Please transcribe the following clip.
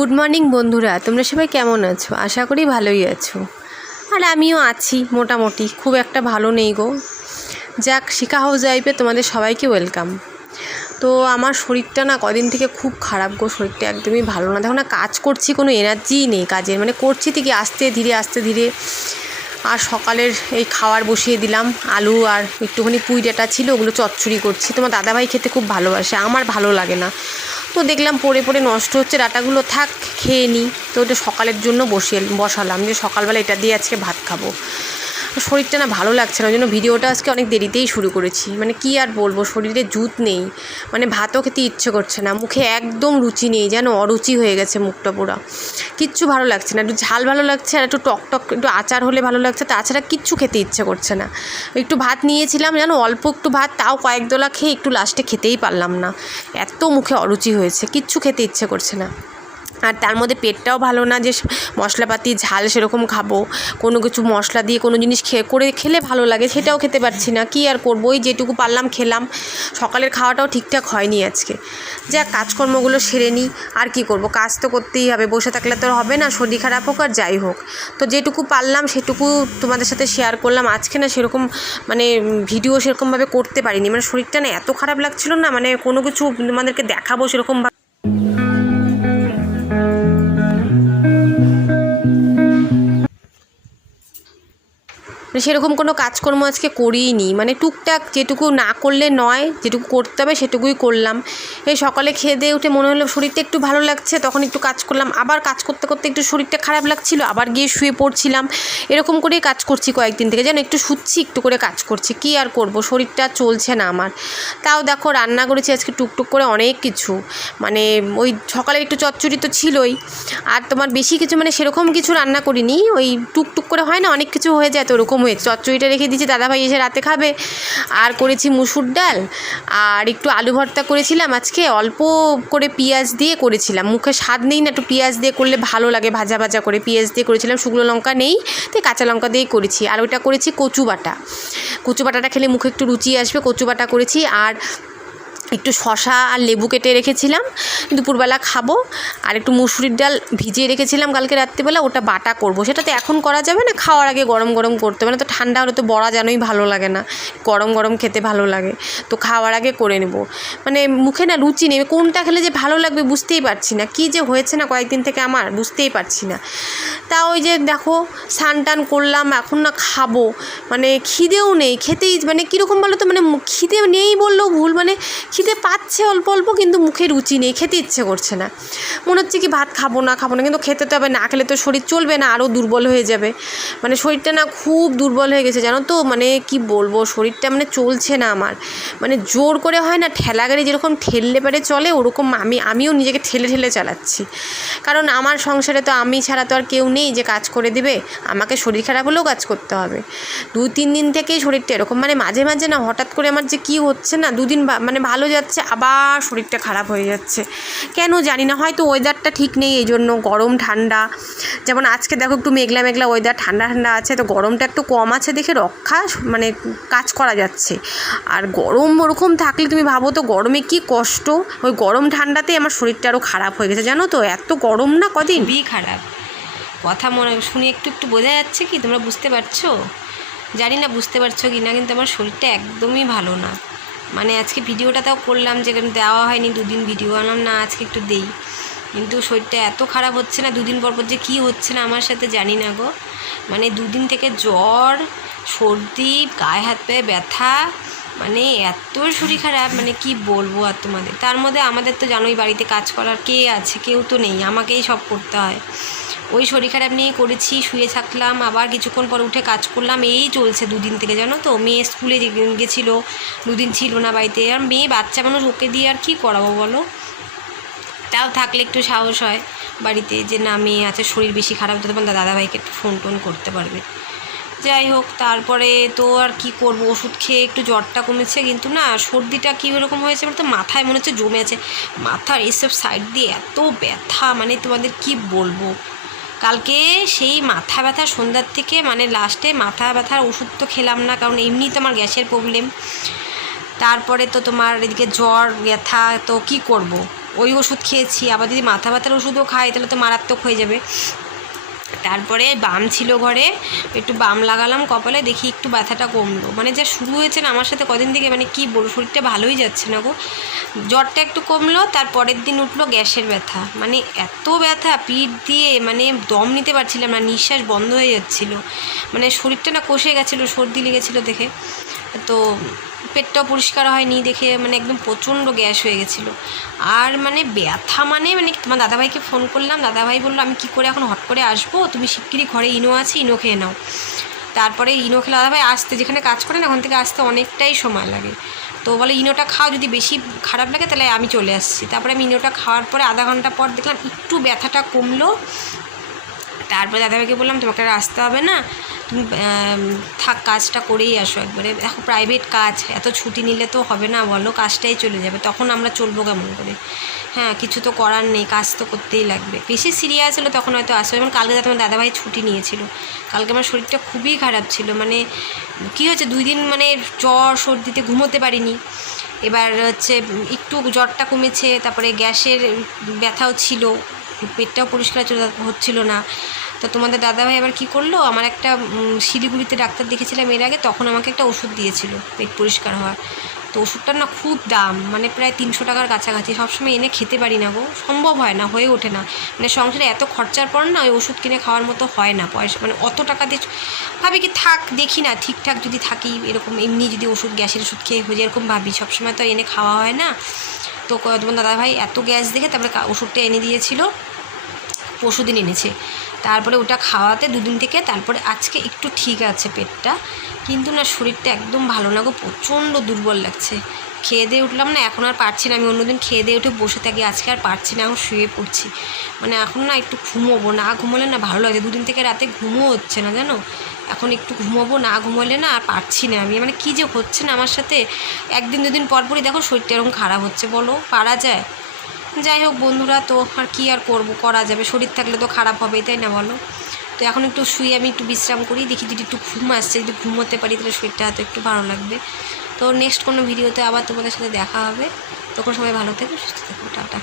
Good morning বন্ধুরা, তোমরা সবাই কেমন আছো? আশা করি ভালোই আছো। আর আমিও আছি মোটামুটি, খুব একটা ভালো নেই গো। যাক, শিখা হাউস লাইফে তোমাদের সবাইকে ওয়েলকাম। তো আমার শরীরটা না কদিন থেকে খুব খারাপ গো, শরীরটা একদমই ভালো না। দেখো না, কাজ করছি, কোনো এনার্জিই নেই কাজের, মানে করছি থেকে আস্তে ধীরে। আর সকালের এই খাবার বসিয়ে দিলাম, আলু আর একটুখানি পুঁই ডাঁটা ছিল, ওগুলো চচ্চড়ি করছি। তোমার দাদাভাই খেতে খুব ভালোবাসে, আমার ভালো লাগে না। তো দেখলাম পড়ে নষ্ট হচ্ছে, ডাঁটাগুলো থাক, খেয়ে নিই। তো ওটা সকালের জন্য বসালাম যে সকালবেলা এটা দিয়ে আজকে ভাত খাবো। শরীরটা না ভালো লাগছে না, ওই জন্য ভিডিওটা আজকে অনেক দেরিতেই শুরু করেছি। মানে কি আর বলবো, শরীরে জুত নেই, মানে ভাতও খেতে ইচ্ছে করছে না, মুখে একদম রুচি নেই, যেন অরুচি হয়ে গেছে মুখটা পুরো, কিচ্ছু ভালো লাগছে না। একটু ঝাল ভালো লাগছে, আর একটু টক একটু আচার হলে ভালো লাগছে, তাছাড়া কিচ্ছু খেতে ইচ্ছে করছে না। একটু ভাত নিয়েছিলাম, যেন অল্প একটু ভাত, তাও কয়েক দোলা খেয়ে একটু লাস্টে খেতেই পারলাম না, এত মুখে অরুচি হয়েছে, কিচ্ছু খেতে ইচ্ছে করছে না। আর তার মধ্যে পেটটাও ভালো না যে মশলাপাতি ঝাল সেরকম খাবো, কোনো কিছু মশলা দিয়ে কোনো জিনিস খেলে ভালো লাগে, সেটাও খেতে পারছি না। কি আর করবো, ওই যেটুকু পারলাম খেলাম। সকালের খাওয়াটাও ঠিকঠাক হয়নি আজকে। যা কাজকর্মগুলো সেরে নিই, আর কি করব, কাজ তো করতেই হবে, বসে থাকলে তো হবে না, শরীর খারাপ হোক আর যাই হোক। তো যেটুকু পারলাম সেটুকু তোমাদের সাথে শেয়ার করলাম। আজকে না সেরকম মানে ভিডিও সেরকমভাবে করতে পারিনি, মানে শরীরটা না এত খারাপ লাগছিল না, মানে কোনো কিছু তোমাদেরকে দেখাবো সেরকম সেরকম কোনো কাজকর্ম আজকে করিই নি, মানে টুকটাক যেটুকু না করলে নয়, যেটুকু করতে হবে সেটুকুই করলাম। এই সকালে খেয়ে দিয়ে উঠে মনে হলো শরীরটা একটু ভালো লাগছে, তখন একটু কাজ করলাম, আবার কাজ করতে একটু শরীরটা খারাপ লাগছিল, আবার গিয়ে শুয়ে পড়ছিলাম। এরকম করেই কাজ করছি কয়েকদিন থেকে, যেন একটু শুচ্ছি, একটু করে কাজ করছি। কি আর করব, শরীরটা চলছে না আমার। তাও দেখো রান্না করেছি আজকে টুকটুক করে অনেক কিছু, মানে ওই সকালের একটু চচ্চড়ি তো ছিলই, আর তোমার বেশি কিছু মানে সেরকম কিছু রান্না করিনি, ওই টুকটুক করে হয় না, অনেক কিছু হয়ে যায়, তো ওরকম হয়েছে। চচ্চড়িটা রেখে দিয়েছি, দাদাভাই এসে রাতে খাবে। আর করেছি মুসুর ডাল, আর একটু আলু ভর্তা করেছিলাম আজকে, অল্প করে পেঁয়াজ দিয়ে করেছিলাম, মুখে স্বাদ নেই না, একটু পেঁয়াজ দিয়ে করলে ভালো লাগে, ভাজা করে পেঁয়াজ দিয়ে করেছিলাম, শুকনো লঙ্কা নেই তাই কাঁচা লঙ্কা দিয়েই করেছি। আর ওইটা করেছি কচু বাটাটা খেলে মুখে একটু রুচি আসবে, কচু বাটা করেছি। আর একটু শশা আর লেবু কেটে রেখেছিলাম, দুপুরবেলা খাবো। আর একটু মুসুরির ডাল ভিজিয়ে রেখেছিলাম কালকে রাত্রিবেলা, ওটা বাটা করব। সেটা তো এখন করা যাবে না, খাওয়ার আগে গরম করতে হবে, না তো ঠান্ডা হলে তো বড়া জানোই ভালো লাগে না, গরম খেতে ভালো লাগে, তো খাওয়ার আগে করে নেব। মানে মুখে না রুচি নেই, কোনটা খেলে যে ভালো লাগবে বুঝতেই পারছি না, কী যে হয়েছে না কয়েকদিন থেকে আমার বুঝতেই পারছি না। তা ওই যে দেখো স্নান টান করলাম, এখন না খাবো, মানে খিদেও নেই, খেতেই মানে কীরকম বলো তো, মানে খিদে নেই বললেও ভুল, মানে খিদে পাচ্ছে অল্প কিন্তু মুখে রুচি নেই, খেতে ইচ্ছে করছে না। মনে হচ্ছে কি ভাত খাবো না, কিন্তু খেতে তো হবে, না খেলে তো শরীর চলবে না, আরও দুর্বল হয়ে যাবে। মানে শরীরটা না খুব দুর্বল হয়ে গেছে জানো তো, মানে কি বলবো, শরীরটা মানে চলছে না আমার, মানে জোর করে হয় না, ঠেলা গাড়ি যেরকম ঠেললে পারে চলে, ওরকম আমিও নিজেকে ঠেলে চালাচ্ছি। কারণ আমার সংসারে তো আমি ছাড়া তো আর কেউ নেই যে কাজ করে দেবে, আমাকে শরীর খারাপ হলেও কাজ করতে হবে। 2-3 দিন থেকেই শরীরটা এরকম, মানে মাঝে না হঠাৎ করে আমার যে কি হচ্ছে না, দুদিন মানে ভালো যাচ্ছে, আবার শরীরটা খারাপ হয়ে যাচ্ছে, কেন জানি না। হয়তো ওয়েদারটা ঠিক নেই, এই জন্য গরম ঠান্ডা, যেমন আজকে দেখো একটু মেঘলা ওয়েদার, ঠান্ডা আছে, তো গরমটা একটু কম আছে দেখে মানে কাজ করা যাচ্ছে। আর গরম ওরকম থাকলে তুমি ভাবো তো গরমে কি কষ্ট, ওই গরম ঠান্ডাতেই আমার শরীরটা আরও খারাপ হয়ে গেছে জানো তো, এত গরম না কদিন খারাপ। কথা মনে শুনে একটু বোঝা যাচ্ছে, কি তোমরা বুঝতে পারছো? জানি না বুঝতে পারছো কি না, কিন্তু আমার শরীরটা একদমই ভালো না। মানে আজকে ভিডিওটা তাও করলাম, যেখানে দেওয়া হয়নি, 2 দিন ভিডিও আনলাম না, আজকে একটু দেই, কিন্তু শরীরটা এত খারাপ হচ্ছে না, 2 দিন পর যে কী হচ্ছে না আমার সাথে জানি না গো। মানে 2 দিন থেকে জ্বর, সর্দি, গায়ে হাত পায়ে ব্যথা, মানে এত শরীর খারাপ, মানে কি বলবো আর তোমাদের। তার মধ্যে আমাদের তো জানোই বাড়িতে কাজ করার কে আছে, কেউ তো নেই, আমাকেই সব করতে হয়। ওই শরীর খারাপ নিয়ে করেছি, শুয়ে থাকলাম, আবার কিছুক্ষণ পর উঠে কাজ করলাম, এই চলছে 2 দিন থেকে জানো তো। মেয়ে স্কুলে গেছিলো, 2 দিন ছিল না বাড়িতে, আর মেয়ে বাচ্চা মানুষ, ওকে দিয়ে আর কী করাবো বলো। তাও থাকলে একটু সাহস হয় বাড়িতে, যে না মেয়ে আছে, শরীর বেশি খারাপ তো তখন দাদাভাইকে একটু ফোন করতে পারবে। যাই হোক, তারপরে তো আর কি করব, ওষুধ খেয়ে একটু জ্বরটা কমেছে, কিন্তু না সর্দিটা কী এরকম হয়েছে বলতে, মাথায় মনে হচ্ছে জমে আছে, মাথার এইসব সাইড দিয়ে এত ব্যথা, মানে তোমাদের কি বলবো। কালকে সেই মাথা ব্যথা সন্ধ্যার থেকে, মানে লাস্টে মাথা ব্যথার ওষুধ তো খেলাম না, কারণ এমনি তো আমার গ্যাসের প্রবলেম, তারপরে তো তোমার এদিকে জ্বর ব্যথা, তো কি করব। ওই ওষুধ খেয়েছি, আবার যদি মাথা ব্যথার ওষুধও খাই তাহলে তো মারাত্মক হয়ে যাবে। তারপরে বাম ছিল ঘরে, একটু বাম লাগালাম কপালে, দেখি একটু ব্যথাটা কমলো। মানে যা শুরু হয়েছে না আমার সাথে কদিন থেকে, মানে কি বলবো, শরীরটা ভালোই যাচ্ছে না গো। জ্বরটা একটু কমলো, তার পরের দিন উঠলো গ্যাসের ব্যথা, মানে এত ব্যথা পিঠ দিয়ে, মানে দম নিতে পারছিলাম না, নিঃশ্বাস বন্ধ হয়ে যাচ্ছিলো, মানে শরীরটা না কষে গেছিলো, সর্দি লেগেছিলো দেখে। তো পেটটাও পরিষ্কার হয়নি দেখে, মানে একদম প্রচণ্ড গ্যাস হয়ে গেছিলো। আর মানে ব্যথা মানে তোমার দাদাভাইকে ফোন করলাম, দাদাভাই বললো আমি কি করে এখন হট করে আসবো, তুমি শিগগিরই ঘরে ইনো আছে, ইনো খেয়ে নাও। তারপরে ইনো খেলে দাদাভাই আসতে, যেখানে কাজ করে না ওখান থেকে আসতে অনেকটাই সময় লাগে, তো বলে ইনোটা খাও, যদি বেশি খারাপ লাগে তাহলে আমি চলে আসছি। তারপরে আমি ইনোটা খাওয়ার পরে আধা ঘন্টা পর দেখলাম একটু ব্যথাটা কমলো। তারপরে দাদাভাইকে বললাম তোমাকে আর আসতে হবে না, তুমি থাক, কাজটা করেই আসো একবারে, এখন প্রাইভেট কাজ, এত ছুটি নিলে তো হবে না বলো, কাজটাই চলে যাবে, তখন আমরা চলবো কেমন করে। হ্যাঁ, কিছু তো করার নেই, কাজ তো করতেই লাগবে। বেশি সিরিয়াস হলো তখন হয়তো আসবে। যেমন কালকে তোমার দাদাভাই ছুটি নিয়েছিল, কালকে আমার শরীরটা খুবই খারাপ ছিল, মানে কী হয়েছে 2 দিন মানে জ্বর সর্দিতে ঘুমোতে পারিনি। এবার হচ্ছে একটু জ্বরটা কমেছে, তারপরে গ্যাসের ব্যথাও ছিল, পেটটাও পরিষ্কার হচ্ছিল না। তো তোমাদের দাদাভাই আবার কী করলো, আমার একটা শিলিগুড়িতে ডাক্তার দেখেছিলাম এর আগে, তখন আমাকে একটা ওষুধ দিয়েছিল পেট পরিষ্কার হওয়ার। তো ওষুধটার না খুব দাম, মানে প্রায় 300 টাকার কাছাকাছি, সবসময় এনে খেতে পারি না গো, সম্ভব হয় না, হয়ে ওঠে না, মানে সংসারে এত খরচার পর না ওই ওষুধ কিনে খাওয়ার মতো হয় না পয়সা, মানে অত টাকা দিয়ে ভাবি কি থাক, দেখি না ঠিকঠাক যদি থাকি, এরকম এমনি যদি ওষুধ গ্যাসের ওষুধ খেয়ে হয়ে যায় এরকম ভাবি, সবসময় তো এনে খাওয়া হয় না। তো তোমার দাদাভাই এত গ্যাস দেখে তারপরে ওষুধটা এনে দিয়েছিল, পরশুদিন এনেছে। তারপরে ওটা খাওয়াতে 2 দিন থেকে, তারপরে আজকে একটু ঠিক আছে পেটটা, কিন্তু না শরীরটা একদম ভালো না গো, প্রচণ্ড দুর্বল লাগছে। খেয়ে দিয়ে উঠলাম না, এখন আর পারছি না, আমি অন্যদিন খেয়ে দিয়ে উঠে বসে থাকি, আজকে আর পারছি না, এখন শুয়ে পড়ছি, মানে এখন না একটু ঘুমোবো, না ঘুমোলে না ভালো লাগে, 2 দিন থেকে রাতে ঘুমও হচ্ছে না জানো, এখন একটু ঘুমোবো, না ঘুমোলে না আর পারছি না আমি, মানে কী যে হচ্ছে না আমার সাথে, 1 দিন 2 দিন পর পরই দেখো শরীরটা এরকম খারাপ হচ্ছে, বলো পারা যায়? যাই হোক বন্ধুরা, তো আর কী আর করবো, করা যাবে, শরীর থাকলে তো খারাপ হবেই, তাই না বলো। তো এখন একটু শুয়ে আমি একটু বিশ্রাম করি, দেখি যদি একটু ঘুম আসছে, যদি ঘুমোতে পারি তাহলে শরীরটা হয়তো একটু ভালো লাগবে। তো নেক্সট কোনো ভিডিওতে আবার তোমাদের সাথে দেখা হবে, তখন সবাই ভালো থেকো, সুস্থ থেকো, টাটা।